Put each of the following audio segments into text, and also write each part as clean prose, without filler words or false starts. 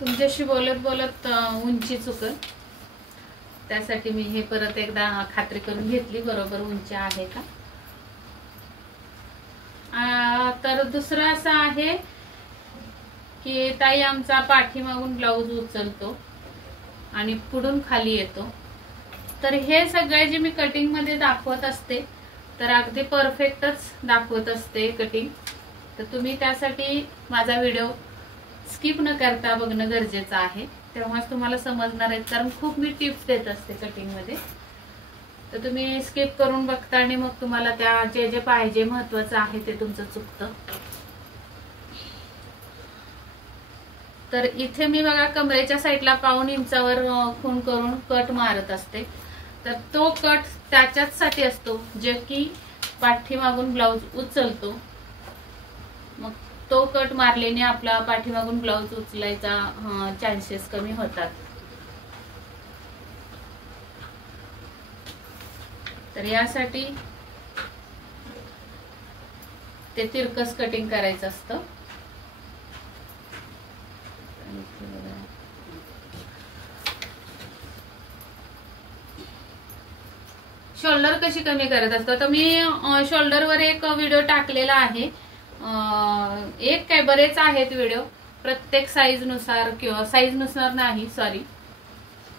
तुमच्याशी बोलत बोलत उंची चुकल, त्यासाठी मी हे परत एकदा खात्री करून घेतली बरोबर उंची आहे का. तर दुसरं असं आहे की ताई आमचा पाठीमागून ब्लाऊज उचलतो आणि पुढून खाली येतो. तर हे सगळे जे मी कटिंग मध्ये दाखवत असते तर अगदी परफेक्टच दाखवत असते कटिंग. तर तुम्ही त्यासाठी माझा व्हिडिओ स्किप न करता बघणं गरजेचं आहे, तेव्हाच तुम्हाला समजणार आहे. कारण खूप मी टिप्स देत असते कटिंग मध्ये, तर तुम्ही स्किप करून बघता आणि मग तुम्हाला त्या जे पाहिजे महत्वाचं आहे ते तुमचं चुकतं. तर इथे मी बघा कमरेच्या साईडला 1.5 इंचावर खूण करून कट मारत असते. तर तो कट त्याच्याच साठी असतो जे की पाठीमागून ब्लाऊज उचलतो. मग तो कट मारल्याने आपला पाठीमागून ब्लाऊज उचलायचा चान्सेस कमी होतात. तर यासाठी ते तिरकस कटिंग करायचं असतं. शोल्डर कशी कमी करत असतो, तर मी शोल्डरवर एक व्हिडिओ टाकलेला आहे. एक काय बरेच आहेत व्हिडिओ, प्रत्येक साईज नुसार किंवा साईज नुसार नाही सॉरी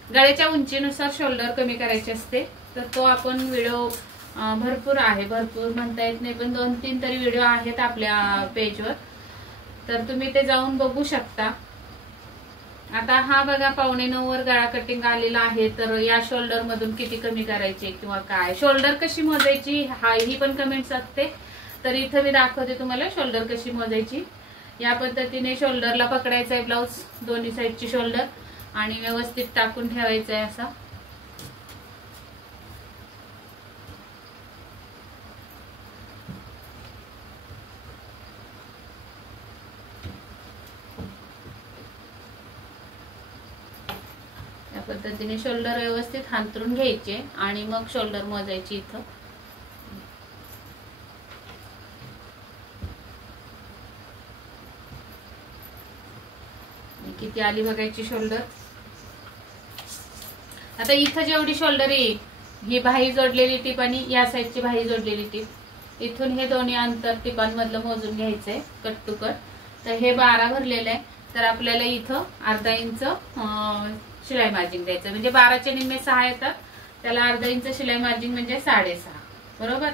गळ्याच्या उंचीनुसार शोल्डर कमी करायचे असते. तर तो आपण व्हिडिओ भरपूर आहे, भरपूर म्हणता येत नाही पण 2-3 तरी व्हिडिओ आहेत आपल्या पेजवर, तर तुम्ही ते जाऊन बघू शकता. आता हा बघा 8.25 वर गळा कटिंग आलेला आहे. तर या शोल्डर मधून किती कमी करायचे किंवा काय, शोल्डर कशी मोजायची ही पण कमेंट्स असते. तर इथं मी दाखवते तुम्हाला शोल्डर कशी मोजायची. या पद्धतीने शोल्डरला पकडायचा आहे ब्लाऊज, दोन्ही साईडची शोल्डर, आणि व्यवस्थित टाकून ठेवायचा आहे असा. या पद्धतीने शोल्डर व्यवस्थित हांतरून घ्यायचे आणि मग शोल्डर मोजायची. इथं किती आली बघायची शोल्डर. आता इथं जेवढी शोल्डर येईल ही बाही जोडलेली टीप आणि या साईडची बाही जोडलेली टीप, इथून हे दोन्ही अंतर टिपांमधलं मोजून घ्यायचंय कट टू कट. तर हे 12 भरलेलं आहे. तर आपल्याला इथं अर्धा इंच शिलाई मार्जिन द्यायचं, म्हणजे 12चे निम्मे 6 येतात, त्याला अर्धा इंच शिलाई मार्जिन म्हणजे 6.5 बरोबर.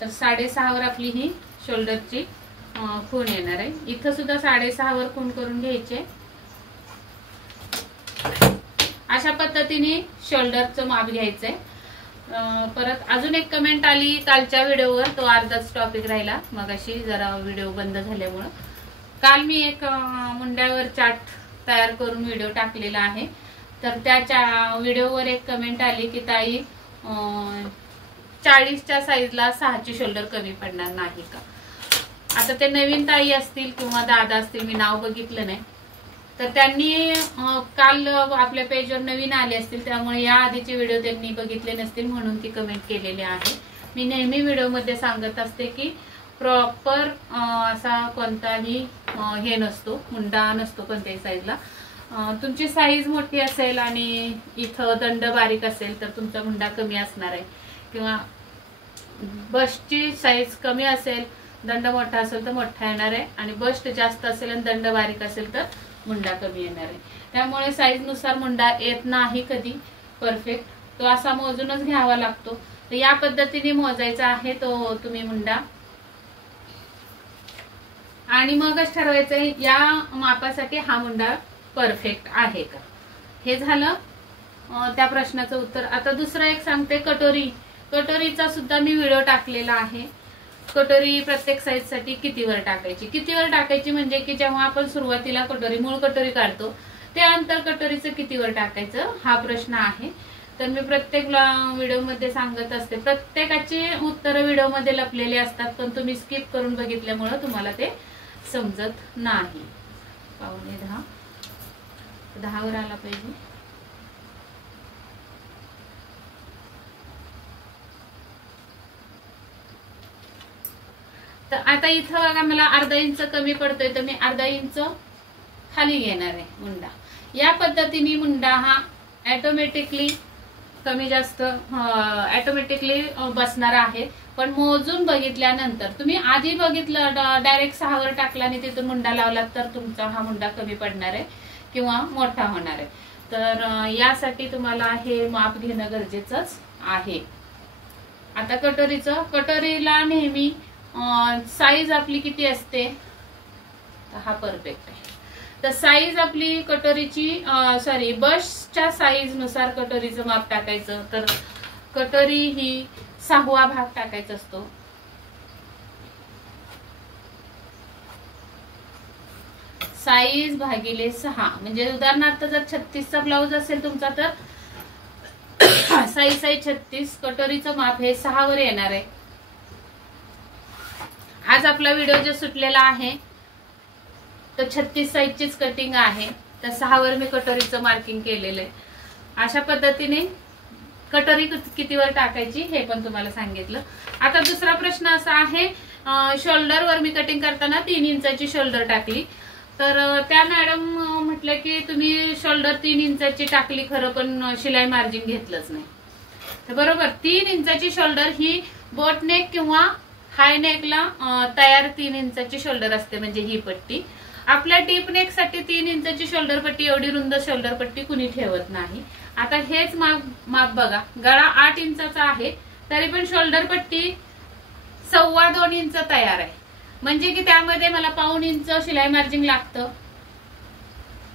तर 6.5 वर आपली ही शोल्डरची खूण येणार आहे. इथं सुद्धा 6.5 वर खूण करून घ्यायचे. अशा पद्धतीने शोल्डरचं माप घ्यायचंय. परत अजून एक कमेंट आली कालच्या व्हिडिओवर, तो अर्धाच टॉपिक राहिला मगाशी जरा व्हिडिओ बंद झाल्यामुळं. काल मी एक मुंड्यावर चार्ट तयार करून व्हिडिओ टाकलेला आहे. तर त्या व्हिडिओवर एक कमेंट आली की ताई 40च्या साईजला 6ची शोल्डर कमी पडणार नाही का. आता ते नवीन ताई असतील किंवा दादा असतील, मी नाव बघितलं नाही, तर त्यांनी काल आपल्या पेजवर नवीन आले असतील, त्यामुळे या आधीचे व्हिडिओ त्यांनी बघितले नसतील म्हणून ती कमेंट केलेली आहे. मी नेहमी व्हिडिओ मध्ये सांगत असते की प्रॉपर असा कोणताही हे नसतो, मुंडा नसतो कोणत्याही साईजला. तुमची साईज मोठी असेल आणि इथं दंड बारीक असेल तर तुमचा मुंडा कमी असणार आहे, किंवा बस्टची साईज कमी असेल, दंड मोठा असेल तर मोठा येणार आहे, आणि बस्ट जास्त असेल आणि दंड बारीक असेल तर मुंडा कमी येणार आहे. त्यामुळे साईज नुसार मुंडा येत नाही कधी परफेक्ट, तो असा मोजूनच घ्यावा लागतो. तर या पद्धतीने मोजायचा आहे तो तुम्ही मुंडा, आणि मगच ठरवायचंय या मापासाठी हा मुंडा परफेक्ट आहे का. हे झालं त्या प्रश्नाचं उत्तर. आता दुसरं एक सांगते, कटोरीचा सुद्धा मी व्हिडिओ टाकलेला आहे. कटोरी प्रत्येक साईज साठी कितीवर टाकायची म्हणजे की जेव्हा आपण सुरुवातीला मूळ कटोरी काढतो ते अंतर कटोरीचं कितीवर टाकायचं हा प्रश्न आहे. तर मी प्रत्येक व्हिडिओ मध्ये सांगत असते, प्रत्येकाचे उत्तर व्हिडिओ मध्ये लपलेले असतात, पण तुम्ही स्किप करून बघितल्यामुळे तुम्हाला ते समजत नाही. 9:15 10 वर आला पाहिजे. तर आता इथं बघा मला अर्धा इंच कमी पडतोय, तर मी अर्धा इंच खाली घेणार आहे मुंडा. या पद्धतीने मुंडा हा ऑटोमॅटिकली कमी जास्त ऑटोमॅटिकली बसणार आहे. पण मोजून बघितल्यानंतर, तुम्ही आधी बघितलं डायरेक्ट 6 वर टाकला आणि तिथून मुंडा लावला तर तुमचा हा मुंडा कमी पडणार आहे किंवा मोठा होणार आहे. तर यासाठी तुम्हाला हे माप घेणं गरजेचंच आहे. आता कटोरीला नेहमी साईज आपली किती असते, हा परफेक्ट आहे. तर साईज आपली कटोरीची बसच्या साईज नुसार कटोरीचं माप टाकायचं. तर कटोरी ही 6वा भाग टाकायचा असतो. साईज भागिले 6 म्हणजे उदाहरणार्थ जर 36चा ब्लाऊज असेल तुमचा तर साईज 36, कटोरीचं माप हे 6 वर येणार आहे. आज आपला व्हिडिओ जो सुटलेला आहे तो 36 साईजचीच कटिंग आहे. तर 6 वर मी कटोरीचं मार्किंग केलेलं आहे. अशा पद्धतीने कटोरी कितीवर टाकायची हे पण तुम्हाला सांगितलं. आता दुसरा प्रश्न असा आहे, शोल्डरवर मी कटिंग करताना 3 इंचाची शोल्डर टाकली. तर त्या मॅडम म्हटलं की तुम्ही शोल्डर 3 इंचाची टाकली खरं, पण शिलाई मार्जिन घेतलंच नाही. तर बरोबर, 3 इंचाची शोल्डर ही बोट नेक किंवा हाय नेकला तयार 3 इंचाची शोल्डर असते. म्हणजे ही पट्टी आपल्या डीप नेक साठी 3 इंचाची शोल्डर पट्टी, एवढी रुंद शोल्डर पट्टी कुणी ठेवत नाही. आता हेच माप बघा, गळा 8 इंचाचा आहे तरी पण शोल्डर पट्टी 2.25 इंच तयार आहे. म्हणजे की त्यामध्ये मला 1.25 इंच शिलाई मार्जिन लागतं.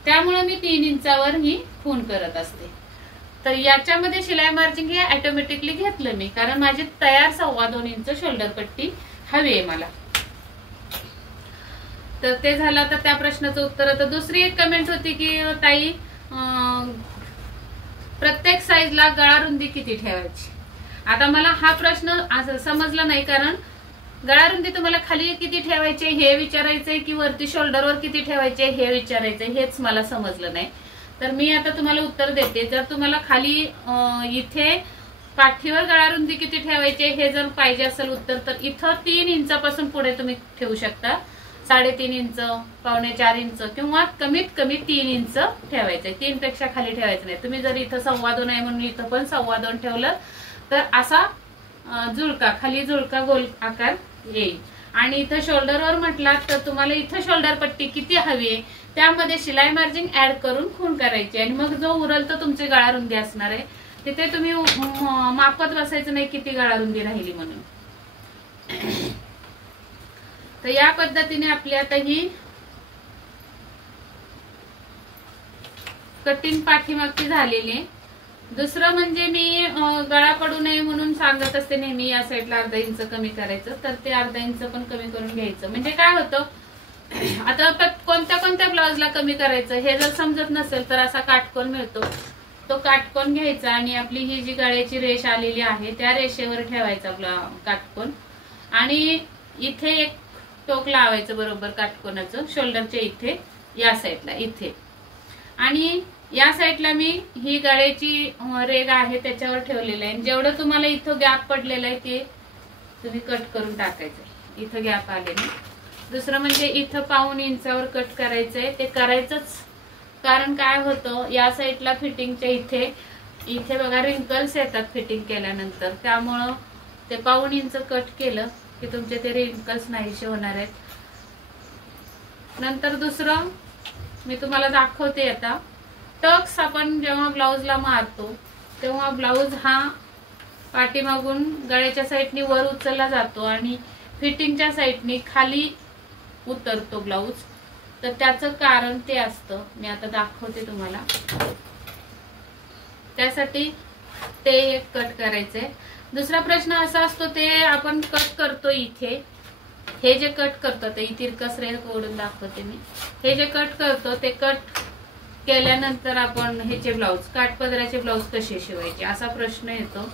त्यामुळे मी 3 इंचावर ही खून करत असते. तर याच्यामध्ये शिलाई मार्जिन हे ऑटोमॅटिकली घेतलं मी, कारण माझी तयार 2.25 इंच शोल्डर पट्टी हवी आहे मला. तर ते झालं. तर त्या प्रश्नाचं उत्तर. तर दुसरी एक कमेंट होती की ताई प्रत्येक साईजला गळा रुंदी किती ठेवायची. आता मला हा प्रश्न समजला नाही, कारण गळा रुंदी तुम्हाला खाली किती ठेवायचे हे विचारायचंय की वरती शोल्डरवर किती ठेवायचे हे विचारायचंय, हेच मला समजलं नाही. तर मी आता तुम्हाला उत्तर देते. जर तुम्हाला खाली इथे पाठीवर गळा रुंदी किती ठेवायचे हे जर पाहिजे असेल उत्तर, तर इथं 3 इंचापासून पुढे तुम्ही ठेवू शकता. 3.5 इंच, 4.25 इंच किंवा कमीत कमी 3 इंच ठेवायचंय. 3 पेक्षा खाली ठेवायचं नाही. तुम्ही जर इथं 2.25 आहे म्हणून इथं पण 2.25 ठेवलं तर असा खाली जुळका गोल आकार येईल. आणि इथं शोल्डरवर म्हटलात तर तुम्हाला इथं शोल्डर पट्टी किती हवी आहे त्यामध्ये शिलाई मार्जिन ऍड करून खूण करायची आणि मग जो उरल तर तुमची गळा रुंदी असणार आहे. तिथे तुम्ही मापत बसायचं नाही किती गळा रुंदी राहिली म्हणून. तर या पद्धतीने आपली आता ही कटिंग पाठीमागची झालेली आहे. दुसरं म्हणजे मी गळा पडू नये म्हणून सांगत असते नेहमी या साईडला 1/2 इंच कमी करायचं. तर ते 1/2 इंच पण कमी करून घ्यायचं. म्हणजे काय होतं, आता कोणत्या कोणत्या ब्लाउजला कमी करायचं हे जर समजत नसेल तर असा काटकोन मिळतो, तो काटकोन घ्यायचा आणि आपली ही जी गळ्याची रेष आलेली आहे त्या रेषेवर ठेवायचा काटकोन आणि इथे एक टोक लावायचं बरोबर काटकोनाचं शोल्डरच्या इथे, या साईडला इथे. आणि या साईडला मी ही गळ्याची रेग आहे त्याच्यावर ठेवलेलं आहे. जेवढं तुम्हाला इथं गॅप पडलेलं आहे ते तुम्ही कट करून टाकायचंय. इथं गॅप आले ना. दुसरं म्हणजे इथं 1.25 इंचावर कट करायचंय. ते करायचंच कारण काय होतं, या साईडला फिटिंगच्या इथे बघा रिंकल्स येतात फिटिंग केल्यानंतर, त्यामुळं ते 1.25 इंच कट केलं की तुमचे ते रिंकल्स नाहीसे होणार आहेत. नंतर दुसरं मी तुम्हाला दाखवते आता, टक्स आपण जेव्हा ब्लाउजला मारतो तेव्हा ब्लाउज हा पाठीमागून गळ्याच्या साईडनी वर उचलला जातो आणि फिटिंगच्या साईडनी खाली उतरतो ब्लाउज. तर त्याचं कारण ते असतं, मी आता दाखवते तुम्हाला. त्यासाठी ते एक कट करायचंय. दुसरा प्रश्न असा असतो, ते आपण कट करतो इथे, हे जे कट करतो ते तिरकस रेख ओढून दाखवते मी. हे जे कट करतो ते कट केल्यानंतर आपण ह्याचे ब्लाउज, काठपदराचे ब्लाउज कसे शिवायचे असा प्रश्न येतो.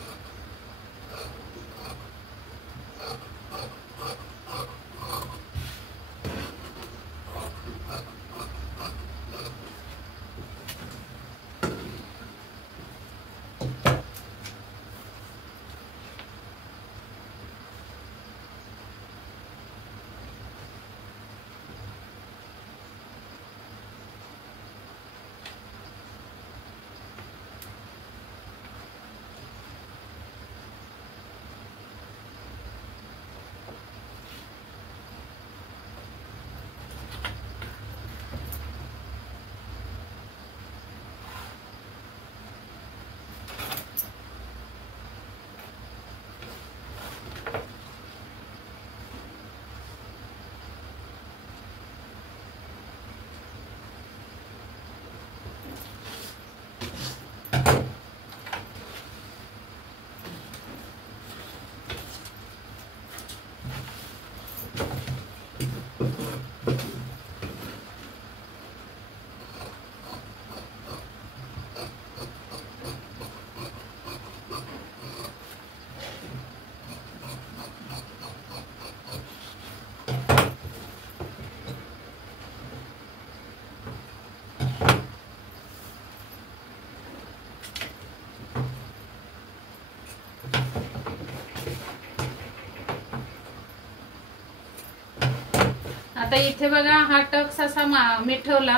आता इथे बघा हा टक्स असा मी ठेवला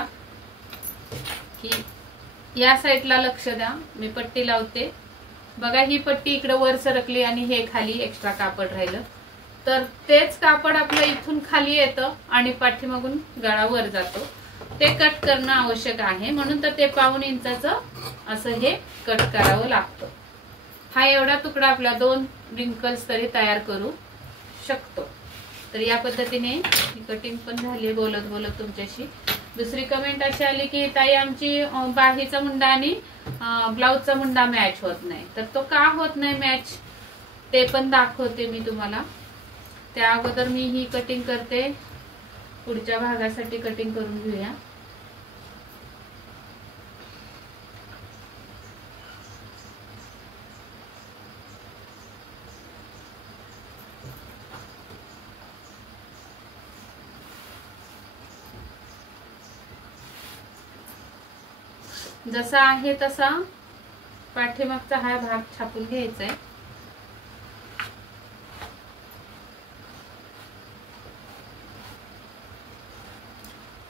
की या साईडला लक्ष द्या, मी पट्टी लावते बघा, ही पट्टी इकडे वर सरकली आणि हे खाली एक्स्ट्रा कापड राहिलं, तर तेच कापड आपलं इथून खाली येतं आणि पाठीमागून गळा वर जातो, ते कट करणं आवश्यक आहे. म्हणून तर ते 1.5 इंचाचं असं हे कट करावं लागतं. हा एवढा तुकडा आपला 2 रिंकल्स तरी तयार करू शकतो. तर या पद्धतीने कटिंग पण झाली बोलत बोलत तुमच्याशी. दुसरी कमेंट अशी आली की ताई आमची बाहीचा मुंडा आणि ब्लाउजचा मुंडा मॅच होत नाही. तर तो का होत नाही मॅच ते पण दाखवते मी तुम्हाला. त्या अगोदर मी ही कटिंग करते, पुढच्या भागासाठी कटिंग करून घेऊया. जसा आहे तसा पाठीमागचा हा भाग छापून घ्यायचा आहे.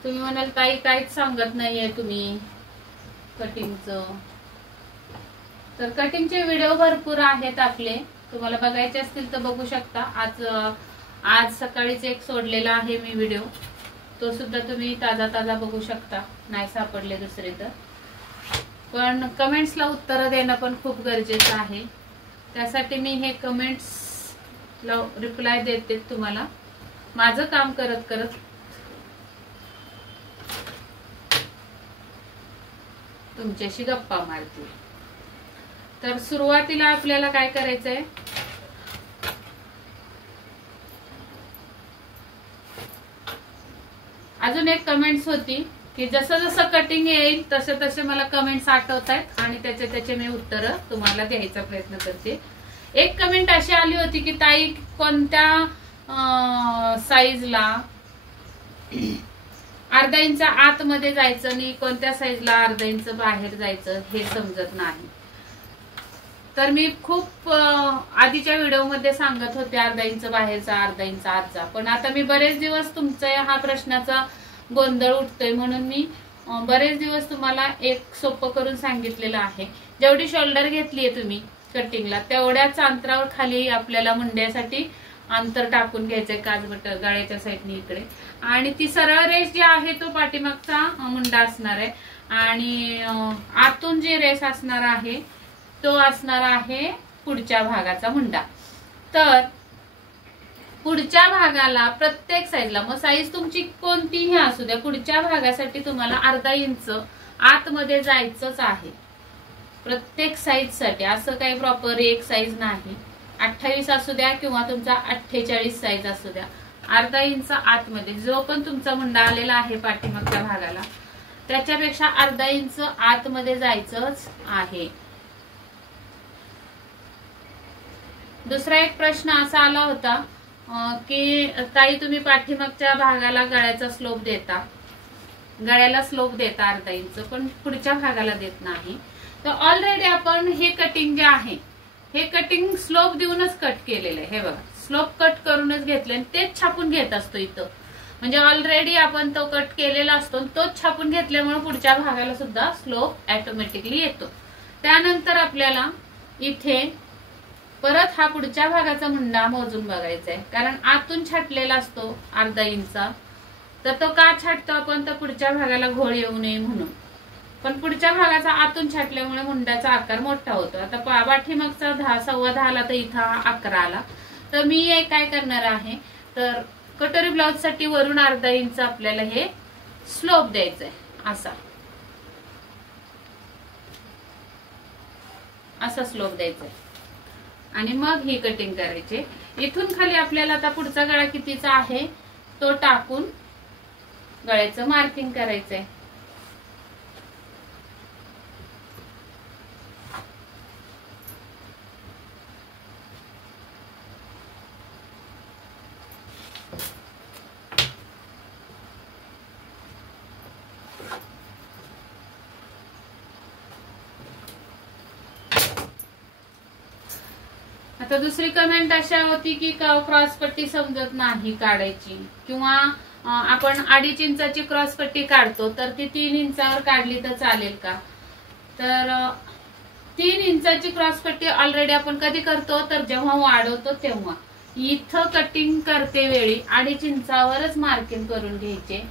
तुम्ही म्हणाल ताई काहीच सांगत नाहीये तुम्ही कटिंगचं. तर कटिंगचे व्हिडिओ भरपूर आहेत आपले, तुम्हाला बघायचे असतील तर बघू शकता. आज सकाळीच एक सोडलेला आहे मी व्हिडिओ, तो सुद्धा तुम्ही ताजा बघू शकता, नाही सापडले दुसरे तर. पण कमेंट्सला उत्तर देणं पण खूप गरजेचं आहे, त्यासाठी मी हे कमेंट्सला रिप्लाय देते तुम्हाला, माझं काम करत करत तुमच्याशी गप्पा मारते. तर सुरुवातीला आपल्याला काय करायचंय, अजून एक कमेंट्स होती की जसं जसं कटिंग येईल तसे तसे मला कमेंट्स आठवत आहेत आणि त्याचे मी उत्तर तुम्हाला द्यायचा प्रयत्न करते. एक कमेंट अशी आली होती की ताई कोणत्या साईजला अर्धा इंच आतमध्ये जायचं आणि कोणत्या साईजला अर्धा इंच बाहेर जायचं हे समजत नाही. तर मी खूप आधीच्या व्हिडिओमध्ये सांगत होते अर्धा इंच बाहेरचा अर्धा इंच आतचा, पण आता मी बरेच दिवस तुमच्या हा प्रश्नाचा गोंधळ उठतोय म्हणून मी बरेच दिवस तुम्हाला एक सोपं करून सांगितलेलं आहे. जेवढी शोल्डर घेतलीये तुम्ही कटिंगला तेवढ्याच अंतरावर खाली आपल्याला मुंड्यासाठी अंतर टाकून घ्यायचंय काजबट गळ्याच्या साईडने इकडे, आणि ती सरळ रेष जी आहे तो पाठीमागचा मुंडा असणार आहे आणि आतून जी रेष असणार आहे तो असणार आहे पुढच्या भागाचा मुंडा. तर पुढच्या भागाला प्रत्येक साईजला, मग साईज तुमची कोणतीही असू द्या, पुढच्या भागासाठी तुम्हाला अर्धा इंच आतमध्ये जायचंच आहे प्रत्येक साईज साठी. असं काही प्रॉपर एक साईज नाही, 28 असू द्या किंवा तुमचा 48 साईज असू द्या, अर्धा इंच आतमध्ये जो पण तुमचा मुंडा आलेला आहे पाठीमागच्या भागाला त्याच्यापेक्षा अर्धा इंच आतमध्ये जायचंच आहे. दुसरा एक प्रश्न असा आला होता की ताई तुम्ही पाठीमागच्या भागाला गळ्याचा स्लोप देता, गळ्याला स्लोप देता अर्धा इंच पण पुढच्या भागाला देत नाही. तर ऑलरेडी आपण हे कटिंग जे आहे हे कटिंग स्लोप देऊनच कट केलेलं आहे. हे बघा स्लोप कट करूनच घेतलं आणि तेच छापून घेत असतो इथं, म्हणजे ऑलरेडी आपण तो कट केलेला असतो तोच छापून घेतल्यामुळे पुढच्या भागाला सुद्धा स्लोप ऑटोमॅटिकली येतो. त्यानंतर आपल्याला इथे परत हा पुढच्या भागाचा मुंडा मोजून बघायचा आहे, कारण आतून छाटलेला असतो अर्धा इंचा, तर तो का छाटतो आपण, तर पुढच्या भागाला घोळ येऊ नये म्हणून. पण पुढच्या भागाचा आतून छाटल्यामुळे मुंड्याचा आकार मोठा होतो. आता पाठीमागचा 10 सव्वा 10 तर इथं 11 आला. तर मी काय करणार आहे, तर कटोरी ब्लाउज साठी वरून अर्धा इंच आपल्याला हे स्लोप द्यायचंय, असा स्लोप द्यायचा आणि मग ही कटिंग करायची. इथून खाली आपल्याला आता पुढचा गळा कितीचा आहे तो टाकून गळ्याचं मार्किंग करायचंय. आता दुसरी कमेंट अशा होती की क्रॉस पट्टी समजत नाही काढायची, किंवा आपण 2.5 इंचाची क्रॉस पट्टी काढतो तर ती 3 इंचावर काढली तर चालेल का? तर 3 इंचाची क्रॉस पट्टी ऑलरेडी आपण कधी करतो तर जेव्हा वाढवतो तेव्हा. इथं कटिंग करते वेळी 2.5 इंचावरच मार्किंग करून घ्यायचे.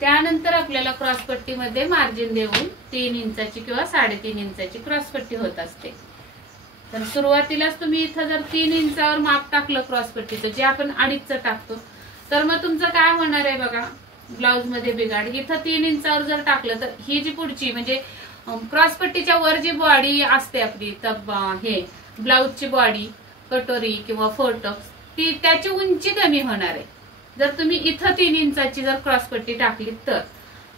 त्यानंतर आपल्याला क्रॉस पट्टीमध्ये मार्जिन देऊन 3 इंचाची किंवा 3.5 इंचाची क्रॉस पट्टी होत असते. तर सुरुवातीलाच तुम्ही इथं जर 3 इंचावर माप टाकलं क्रॉस पट्टीचं, जे आपण 2.5चं टाकतो, तर मग तुमचं काय होणार आहे बघा, ब्लाउज मध्ये बिघाड. इथं 3 इंचावर जर टाकलं तर ही जी पुढची म्हणजे क्रॉस पट्टीच्या वर जी बॉडी असते आपली, हे ब्लाउजची बॉडी, कटोरी किंवा फोरटक्स, ती त्याची उंची कमी होणार आहे जर तुम्ही इथं 3 इंचाची जर क्रॉस पट्टी टाकली तर.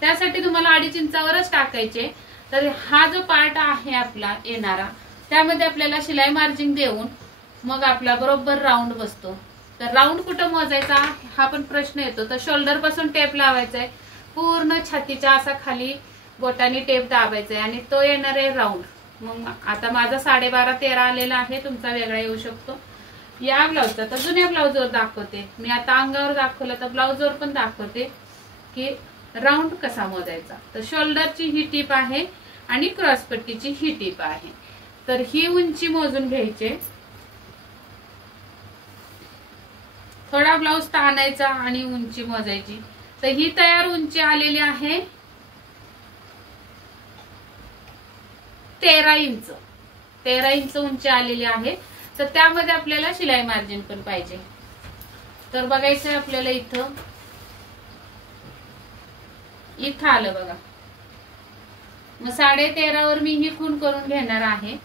त्यासाठी तुम्हाला 2.5 इंचावरच टाकायचे. तर हा जो पार्ट आहे आपला येणारा, त्यामध्ये आपल्याला शिलाई मार्जिन देऊन मग आपला बरोबर राऊंड बसतो. तर राऊंड कुठं मोजायचा हा पण प्रश्न येतो. तर शोल्डर पासून टेप लावायचा आहे, पूर्ण छातीच्या असा खाली बोटाने टेप दाबायचा आहे आणि तो येणार आहे राऊंड. मग आता माझा 12.5-13 आलेला आहे, तुमचा वेगळा येऊ शकतो. या ब्लाउजचा तर जुन्या ब्लाउजवर दाखवते मी, आता अंगावर दाखवलं तर ब्लाउजवर पण दाखवते की राऊंड कसा मोजायचा. तर शोल्डरची ही टीप आहे आणि क्रॉस पट्टीची ही टीप आहे. तर ही उंची मोजून घ्यायची. थोडा ब्लाउज ताणायचा आणि उंची मोजायची. तर ही तयार उंची आलेली आहे 13 इंच. 13 इंच उंची आलेली आहे. तर त्यामध्ये आपल्याला शिलाई मार्जिन पण पाहिजे. तर बघायचंय आपल्याला इथं आलं बघा. मग 13.5 वर मी ही खूण करून घेणार आहे.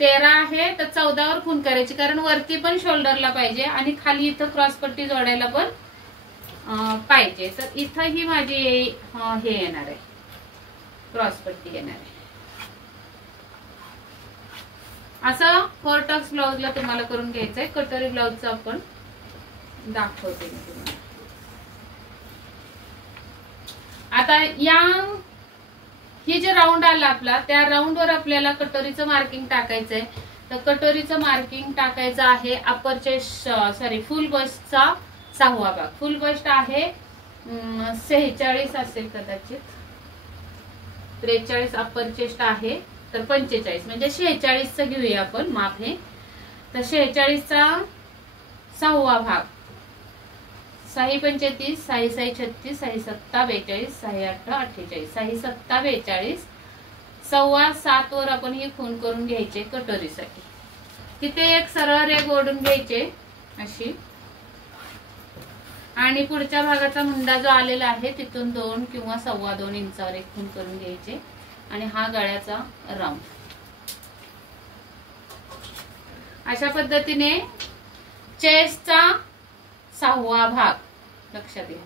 तेरा आहे तर 14 वर खूण करायची, कारण वरती पण शोल्डरला पाहिजे आणि खाली इथं क्रॉस पट्टी जोडायला पण पाहिजे. तर इथं ही माझी हे येणार आहे, क्रॉस पट्टी येणार आहे. असं फोरटक्स ब्लाउजला तुम्हाला करून घ्यायचंय. कटोरी ब्लाउजचं आपण दाखवते मी तुम्हाला. आता ही जे राऊंड आला आपला, त्या राऊंड वर आपल्याला कटोरीचं मार्किंग टाकायचंय. तर कटोरीचं मार्किंग टाकायचं आहे अपर चेस्ट, फुल बस्टचा 6वा भाग. फुल बस्ट आहे 46 असेल कदाचित, 43 अपर चेस्ट आहे, तर 45 म्हणजे 46चं घेऊया आपण माप हे. तर 46चा 6वा भाग, 6 35, 6 6 36, 6 7 42, 6 8 48, 6 7 42, 6.25 वर आपण ही खूण करून घ्यायचे कटोरीसाठी. तिथे एक सरळ रेघ ओढून घ्यायचे अशी, आणि पुढच्या भागाचा मुंडा जो आलेला आहे तिथून 2 किंवा 2.25 इंचावर एक खूण करून घ्यायचे. आणि हा गळ्याचा राऊंड अशा पद्धतीने चेस्टचा 6वा भाग लक्षात घ्या.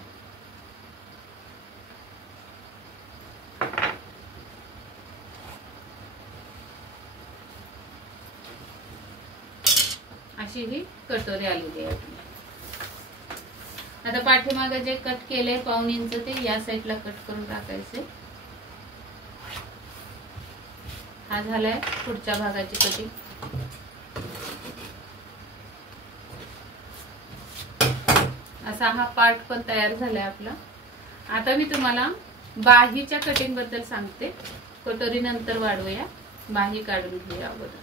अशी ही कटोरी आलेली आहे. आता पाठीमागे जे कट केले 1.25 इंच ते या साईडला कट करून टाकायचे. हा झालाय पुढच्या भागाची कटिंग. असा हा पार्ट पण तयार झालाय आपला. आता मी तुम्हाला बाहीच्या कटिंग बद्दल सांगते. कटोरी नंतर वाढवूया, बाही काढून घेऊया अगोदर.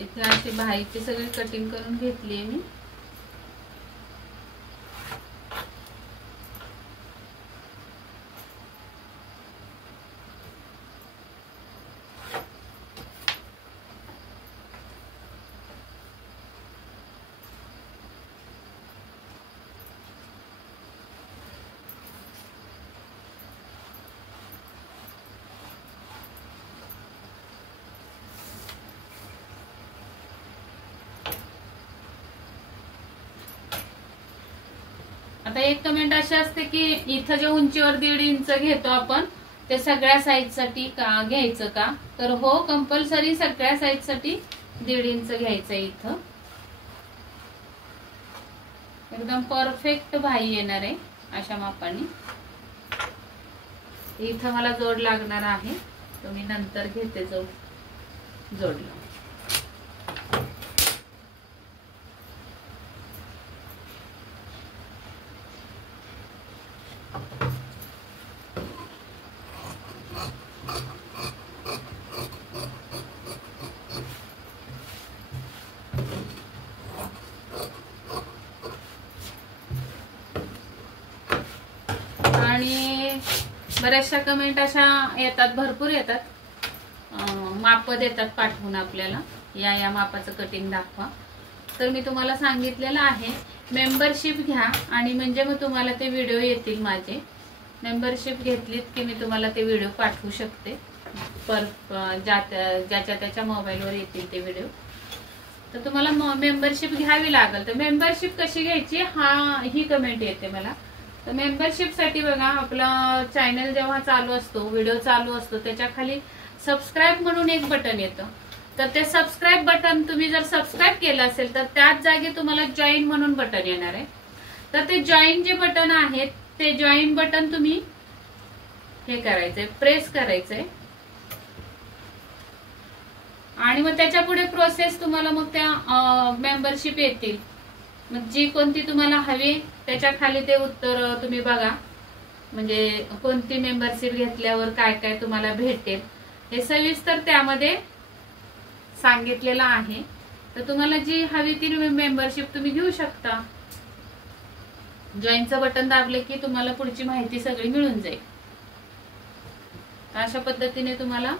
इथे अशी बाहीची सगळी कटिंग करून घेतली आहे मी. आता एक कमेंट अशी असते की इथं जे उंचीवर 1.5 इंच घेतो आपण ते सगळ्या साईज साठी का घ्यायचं का? तर हो, कंपल्सरी सगळ्या साईज साठी 1.5 इंच घ्यायचं. इथं एकदम परफेक्ट बाही येणार आहे अशा मापाने. इथं मला जोड लागणार आहे, तो मी नंतर घेते जोडला. आणि बऱ्याचशा कमेंट अशा येतात, भरपूर येतात, माप देतात पाठवून आपल्याला, या मापाचं कटिंग दाखवा. तर मी तुम्हाला सांगितलेलं आहे मेंबरशिप घ्या आणि म्हणजे मग तुम्हाला ते व्हिडिओ येतील माझे. मेंबरशिप घेतलीत की मी तुम्हाला ते व्हिडिओ पाठवू शकते, ज्याच्या त्याच्या मोबाईलवर येतील ते व्हिडिओ. तर तुम्हाला मेंबरशिप घ्यावी लागेल. तर मेंबरशिप कशी घ्यायची ही कमेंट येते मला. तर मेंबरशिप साठी बघा, आपला चॅनल जेव्हा चालू असतो, व्हिडिओ चालू असतो, त्याच्या खाली सबस्क्राईब म्हणून एक बटन येतं. तर ते सबस्क्राईब बटन तुम्ही जर सबस्क्राईब केलं असेल तर त्याच जागी तुम्हाला जॉईन म्हणून बटन येणार आहे. तर ते जॉईन जे बटन आहे ते जॉईन बटन तुम्ही हे करायचंय, प्रेस करायचंय आणि मग त्याच्या पुढे प्रोसेस तुम्हाला मग त्या मेंबरशिप येतील. मग जी कोणती तुम्हाला हवी त्याच्या खाली ते उत्तर तुम्ही बघा, म्हणजे कोणती मेंबरशिप घेतल्यावर काय काय तुम्हाला भेटेल हे सविस्तर त्यामध्ये सांगितलेलं आहे. तर तुम्हाला जी हवी ती मेंबरशिप तुम्ही घेऊ शकता. जॉईनचं बटन दाबले की तुम्हाला पुढची माहिती सगळी मिळून जाईल. अशा पद्धतीने तुम्हाला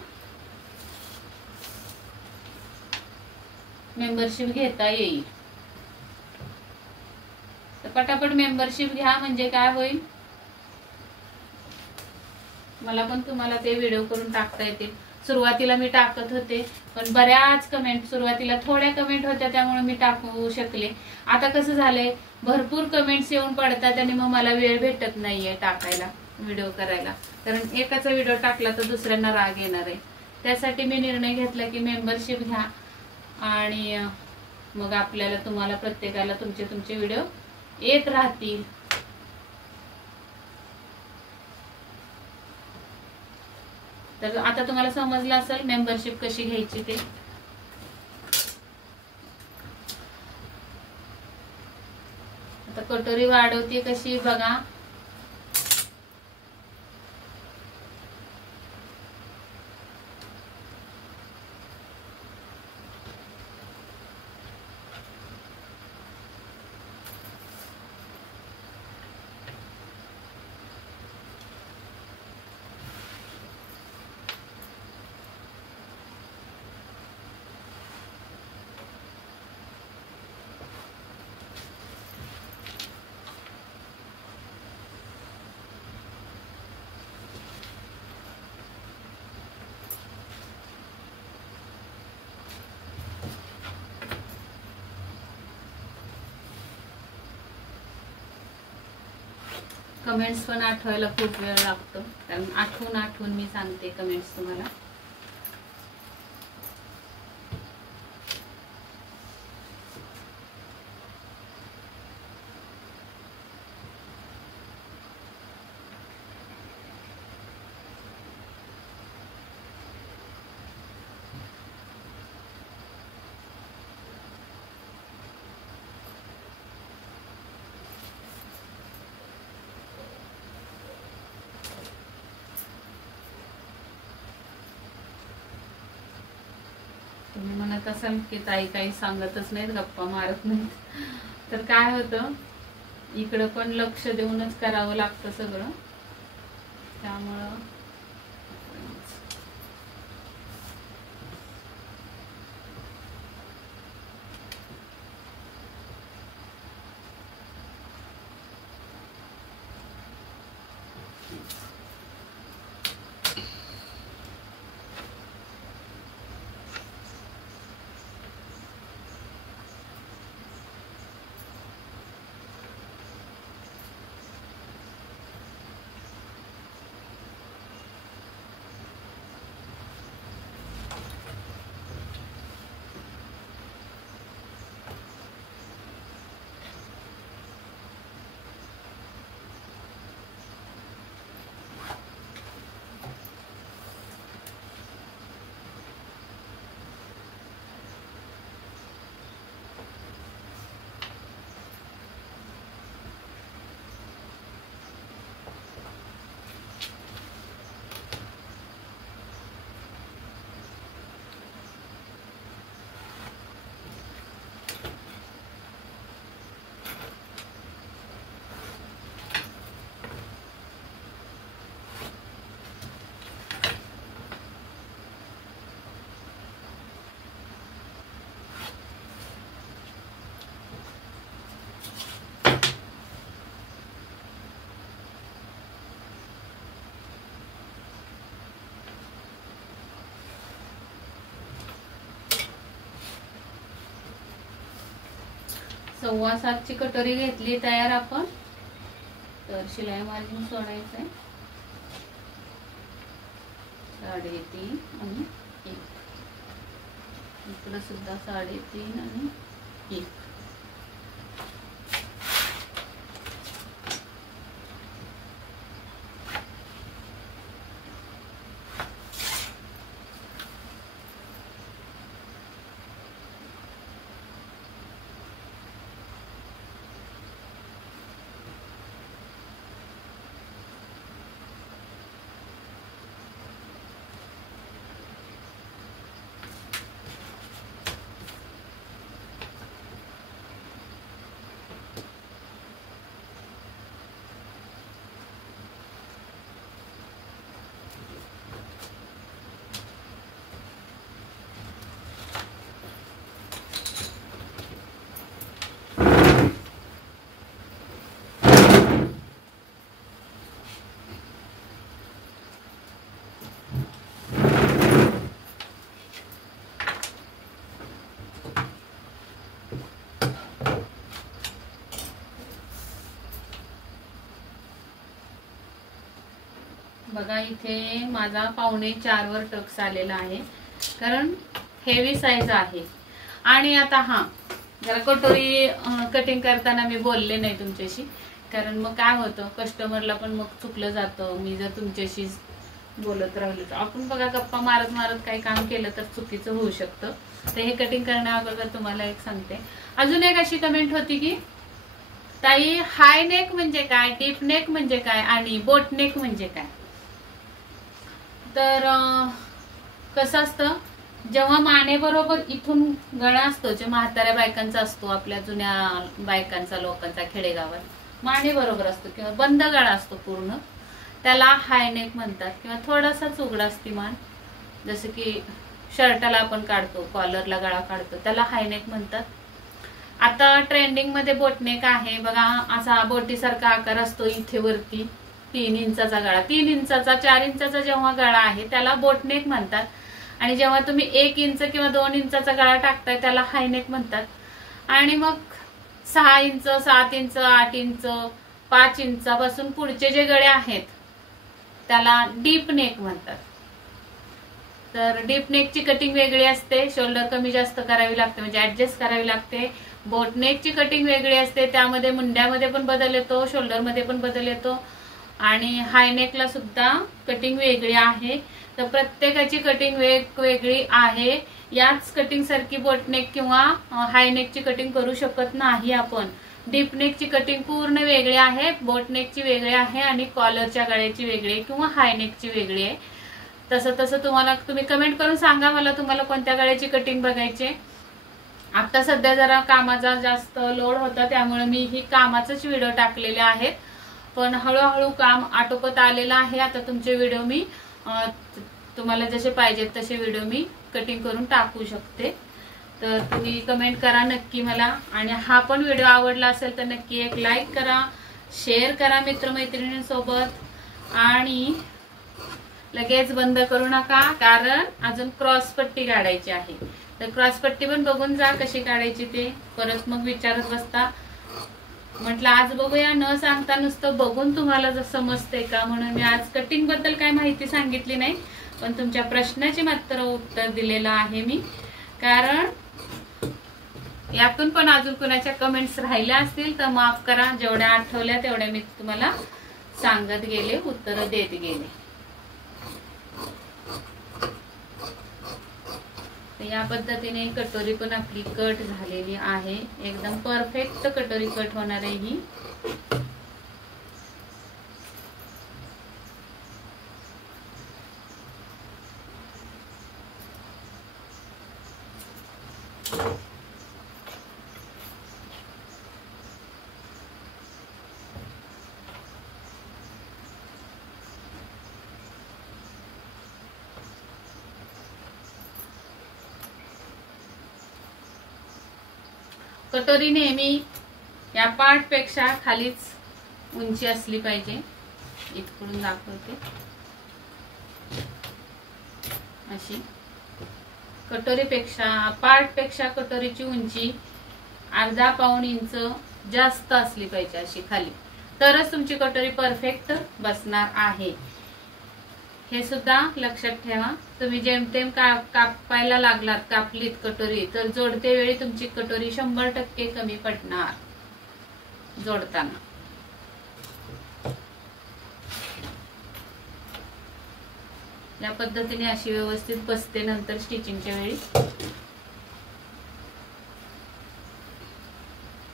मेंबरशिप घेता येईल. तर पटापट मेंबरशिप घ्या, म्हणजे काय होईल, मला पण तुम्हाला ते व्हिडिओ करून टाकता येतील. सुरुवातीला मी टाकत होते पण बऱ्याच कमेंट, सुरुवातीला थोड्या कमेंट होत्या त्यामुळे मी टाकू शकले. आता कसं झालंय, भरपूर कमेंट्स येऊन पडतात आणि मग मला वेळ भेटत नाहीये टाकायला, व्हिडिओ करायला. कारण एकाचा व्हिडिओ टाकला तर दुसऱ्यांना राग येणार आहे. त्यासाठी मी निर्णय घेतला की मेंबरशिप घ्या आणि मग आपल्याला तुम्हाला प्रत्येकाला तुमचे व्हिडिओ येत राहतील. तर आता तुम्हाला समजलं असेल मेंबरशिप कशी घ्यायची ते. आता कटोरी वाढवते कशी बघा. कमेंट्स पण आठवायला खूप वेळ लागतो, कारण आठवून मी सांगते कमेंट्स तुम्हाला. तुम्ही म्हणत असाल की ताई काही सांगतच नाहीत, गप्पा मारत नाहीत, तर काय होतं इकडं पण लक्ष देऊनच करावं लागतं सगळं, त्यामुळं सव्वा 7ची कटोरी घेतली तयार आपण. तर शिलाई मार्जिन सोडायचं आहे 3.5 आणि 1. इकडं सुद्धा 3.5 आणि 1. बघा इथे माझा 3:45 वर टक्स आलेला आहे, कारण हेवी साईज आहे. आणि आता जरा कटोरी कटिंग करताना मी बोलले नाही तुमच्याशी, कारण मग काय होतं कस्टमरला पण मग चुकलं जातं. मी जर तुमच्याशी बोलत राहिलो तर आपण बघा गप्पा मारत मारत काही काम केलं तर चुकीचं होऊ शकतं. तर हे कटिंग करण्या अगोदर तुम्हाला एक सांगते. अजून एक अशी कमेंट होती की ताई हाय नेक म्हणजे काय, डीप नेक म्हणजे काय आणि बोट नेक म्हणजे काय. तर कसं असतं, जेव्हा मानेबरोबर इथून गळा असतो, जे म्हाताऱ्या बायकांचा असतो, आपल्या जुन्या बायकांचा लोकांचा खेडेगावात मानेबरोबर असतो किंवा बंद गळा असतो पूर्ण, त्याला हाय नेक म्हणतात. किंवा थोडासाच उघडा असती मान, जसं की शर्टाला आपण काढतो, कॉलरला गळा काढतो, त्याला हाय नेक म्हणतात. आता ट्रेंडिंग मध्ये बोटनेक आहे बघा, असा बोटीसारखा आकार असतो इथे वरती, 3 इंचाचा गळा, 3 इंचाचा 4 इंचाचा जेव्हा गळा आहे त्याला बोटनेक म्हणतात. आणि जेव्हा तुम्ही 1 इंच किंवा 2 इंचाचा गळा टाकताय त्याला हायनेक म्हणतात. आणि मग 6 इंच 7 इंच 8 इंच 5 इंचापासून पुढचे जे गळे आहेत त्याला डीप नेक म्हणतात. तर डीप नेकची कटिंग वेगळी असते, शोल्डर कमी जास्त करावी लागते, म्हणजे ऍडजस्ट करावी लागते. बोटनेकची कटिंग वेगळी असते, त्यामध्ये मुंड्यामध्ये पण बदल येतो, शोल्डरमध्ये पण बदल येतो. आणि हायनेकला सुद्धा कटिंग वेगळी आहे. तर प्रत्येकाची कटिंग वेगवेगळी आहे. याच कटिंग सारखी बोटनेक किंवा हायनेकची कटिंग करू शकत नाही आपण. डीपनेकची कटिंग पूर्ण वेगळी आहे, बोटनेकची वेगळी आहे आणि कॉलरच्या गळ्याची वेगळी आहे किंवा हायनेकची वेगळी आहे. तसं तसं तुम्ही कमेंट करून सांगा मला तुम्हाला कोणत्या गळ्याची कटिंग बघायची. आता सध्या जरा कामाचा जास्त लोड होता त्यामुळे मी ही कामाचेच व्हिडिओ टाकलेले आहेत, पण हळूहळू काम आटोपत आलेलं आहे. आता तुमचे व्हिडिओ मी तुम्हाला जसे पाहिजेत तसे व्हिडिओ मी कटिंग करून टाकू शकते. तर तुम्ही कमेंट करा नक्की मला, आणि हा पण व्हिडिओ आवडला असेल तर नक्की एक लाईक करा, शेअर करा मित्रमैत्रिणींसोबत, आणि लगेच बंद करू नका कारण अजून क्रॉस पट्टी काढायची आहे. तर क्रॉस पट्टी पण बघून जा कशी काढायची ते, परत मग विचारत बसता. म्हटलं आज बघूया, न सांगता नुसतं बघून तुम्हाला जर समजतंय का, म्हणून मी आज कटिंग बद्दल काय माहिती सांगितली नाही, पण तुमच्या प्रश्नाचे मात्र उत्तर दिलेलं आहे मी. कारण यातून पण अजून कुणाच्या कमेंट्स राहिल्या असतील तर माफ करा, जेवढ्या आठवल्या तेवढ्या मी तुम्हाला सांगत गेले, उत्तर देत गेले. या पद्धतीने कटोरी पण आपली कट झालेली आहे, एकदम परफेक्ट कटोरी कट होणार आहे ही. कटोरी नेहमी या पार्ट पेक्षा खालीच उंची असली पाहिजे. इथकडून दाखवते अशी कटोरीपेक्षा पार्ट पेक्षा कटोरीची उंची अर्धा पाऊण इंच जास्त असली पाहिजे अशी खाली, तरच तुमची कटोरी परफेक्ट बसणार आहे. हे सुद्धा लक्षात ठेवा. तुम्ही जेमतेम कापायला लागलात, कापलीत कटोरी, तर जोडते वेळी तुमची कटोरी 100% कमी पडणार जोडताना. या पद्धतीने अशी व्यवस्थित बसते नंतर स्टिचिंगच्या वेळी.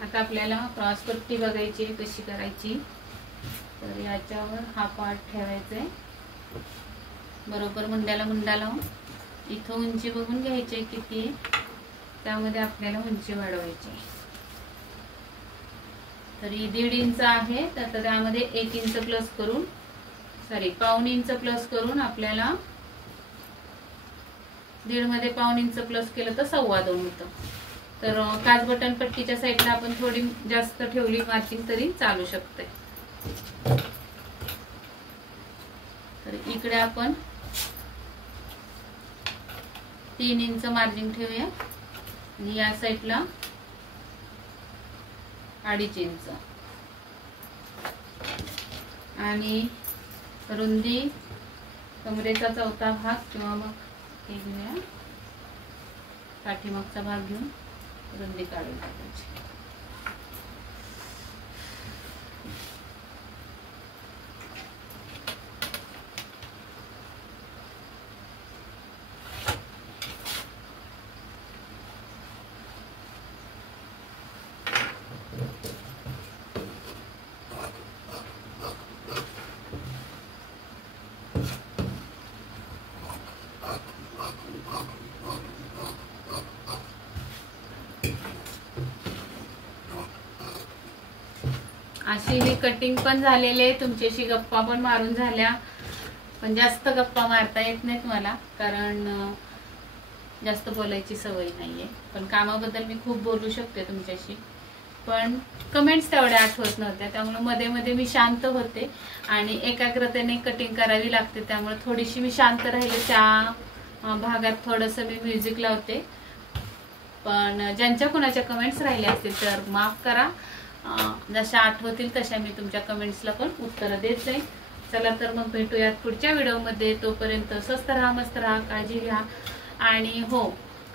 आता आपल्याला क्रॉस पट्टी बघायची कशी करायची. तर याच्यावर हा पार्ट ठेवायचा आहे, बरोबर मुंड्याला मुंडा लावून इथं उंची बघून घ्यायची किती आहे, त्यामध्ये आपल्याला उंची वाढवायची. तरी 1.5 इंच आहे, तर त्यामध्ये 1 इंच प्लस करून, पाऊण इंच प्लस करून आपल्याला 1.5 मध्ये पाऊण इंच प्लस केलं तर 2.25 होतं. तर काच बटन पट्टीच्या साईडला आपण थोडी जास्त ठेवली मार्किंग तरी चालू शकते. तर इकडे आपण 3 इंच मार्जिन ठेवूया आणि या साईडला 2.5 इंच, आणि रुंदी कमरेचा 4था भाग किंवा मग हे घेऊया, पाठीमागचा भाग घेऊन रुंदी काढून टाकायची. अशी ही कटिंग पण झालेली आहे. तुमच्याशी गप्पा पण मारून झाल्या, पण जास्त गप्पा मारता येत नाहीत मला, कारण जास्त बोलायची सवय नाहीये. पण कामाबद्दल मी खूप बोलू शकते तुमच्याशी, पण कमेंट्स तेवढ्या आठवत नव्हत्या, त्यामुळे मध्ये मध्ये मी शांत होते आणि एकाग्रतेने कटिंग करावी लागते. त्यामुळे थोडीशी मी शांत राहिले, त्या भागात थोडंसं मी म्युझिक लावते. पण ज्यांच्या कुणाच्या कमेंट्स राहिल्या असतील तर माफ करा, जशा आठवतील तशा मी तुमच्या कमेंट्सला पण उत्तर देत जाईल. चला तर मग भेटूयात पुढच्या व्हिडिओमध्ये. तोपर्यंत स्वस्त राहा, मस्त राहा, काळजी घ्या, आणि हो,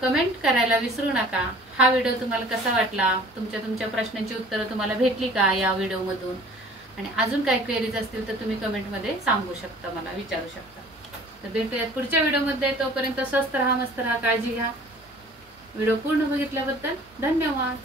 कमेंट करायला विसरू नका. हा व्हिडिओ तुम्हाला कसा वाटला, तुमच्या प्रश्नांची उत्तरं तुम्हाला भेटली का या व्हिडिओमधून, आणि अजून काय क्वेरीज असतील तर तुम्ही कमेंटमध्ये सांगू शकता, मला विचारू शकता. तर भेटूयात पुढच्या व्हिडिओमध्ये. तोपर्यंत स्वस्त राहा, मस्त राहा, काळजी घ्या. व्हिडिओ पूर्ण बघितल्याबद्दल धन्यवाद.